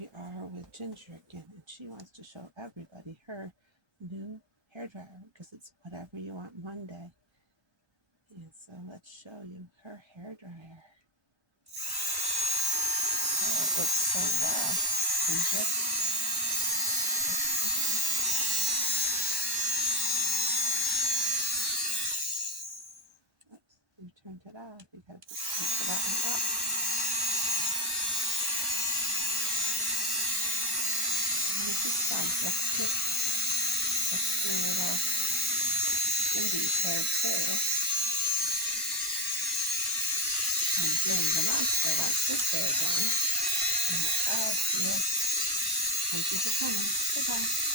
we are with Ginger again, and she wants to show everybody her new hair dryer because it's whatever you want Monday. And so let's show you her hair dryer. Oh, it looks so well, Ginger. Oops, you turned it off. You got to keep the button up. And this is fun. Let's do a little Cindy's hair too. And Billy the Monster wants his hair done. And I'll see you. Thank you for coming. Goodbye.